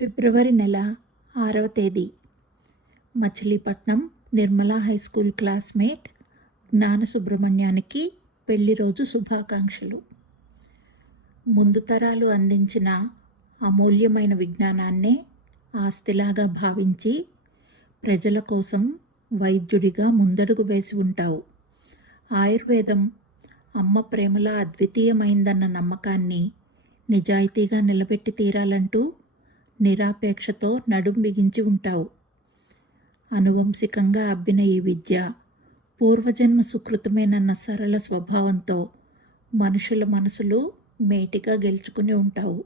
ఫిబ్రవరి నెల 6వ తేదీ మచిలీపట్నం నిర్మలా హైస్కూల్ క్లాస్మేట్ జ్ఞాన సుబ్రహ్మణ్యానికి పెళ్లి రోజు శుభాకాంక్షలు. ముందు తరాలు అందించిన అమూల్యమైన విజ్ఞానాన్నే ఆస్తిలాగా భావించి ప్రజల కోసం వైద్యుడిగా ముందడుగు వేసి ఉంటావు. ఆయుర్వేదం అమ్మ ప్రేమలా అద్వితీయమైందన్న నమ్మకాన్ని నిజాయితీగా నిలబెట్టి తీరాలంటూ నిరాపేక్షతో నడుం బిగించి ఉంటావు. అనువంశికంగా అబ్బిన ఈ విద్య పూర్వజన్మ సుకృతమేనన్న సరళ స్వభావంతో మనుషుల మనసులు మేటిగా గెలుచుకుని ఉంటావు.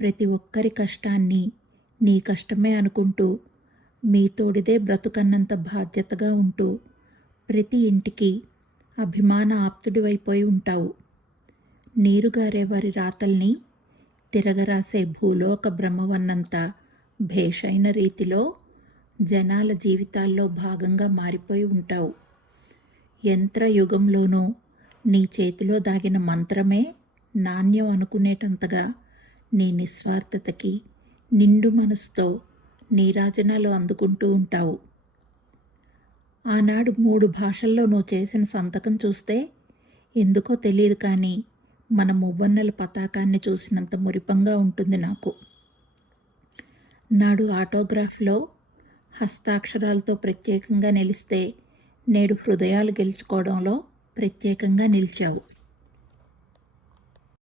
ప్రతి ఒక్కరి కష్టాన్ని నీ కష్టమే అనుకుంటూ మీ తోడిదే బ్రతుకన్నంత బాధ్యతగా ఉంటూ ప్రతి ఇంటికి అభిమాన ఆప్తుడివైపోయి ఉంటావు. నీరుగారే వారి రాతల్ని తిరగరాసే భూలోక బ్రహ్మవన్నంత భేషైన రీతిలో జనాల జీవితాల్లో భాగంగా మారిపోయి ఉంటావు. యంత్రయుగంలోనూ నీ చేతిలో దాగిన మంత్రమే నాణ్యం అనుకునేటంతగా నీ నిస్వార్థతకి నిండు మనసుతో నీరాజనాలు అందుకుంటూ ఉంటావు. ఆనాడు 3 భాషల్లో నువ్వు చేసిన సంతకం చూస్తే ఎందుకో తెలియదు కానీ మన మువ్వన్నెల పతాకాన్ని చూసినంత మురిపంగా ఉంటుంది నాకు. నాడు ఆటోగ్రాఫ్లో హస్తాక్షరాలతో ప్రత్యేకంగా నిలిస్తే నేడు హృదయాలు గెలుచుకోవడంలో ప్రత్యేకంగా నిలిచావు.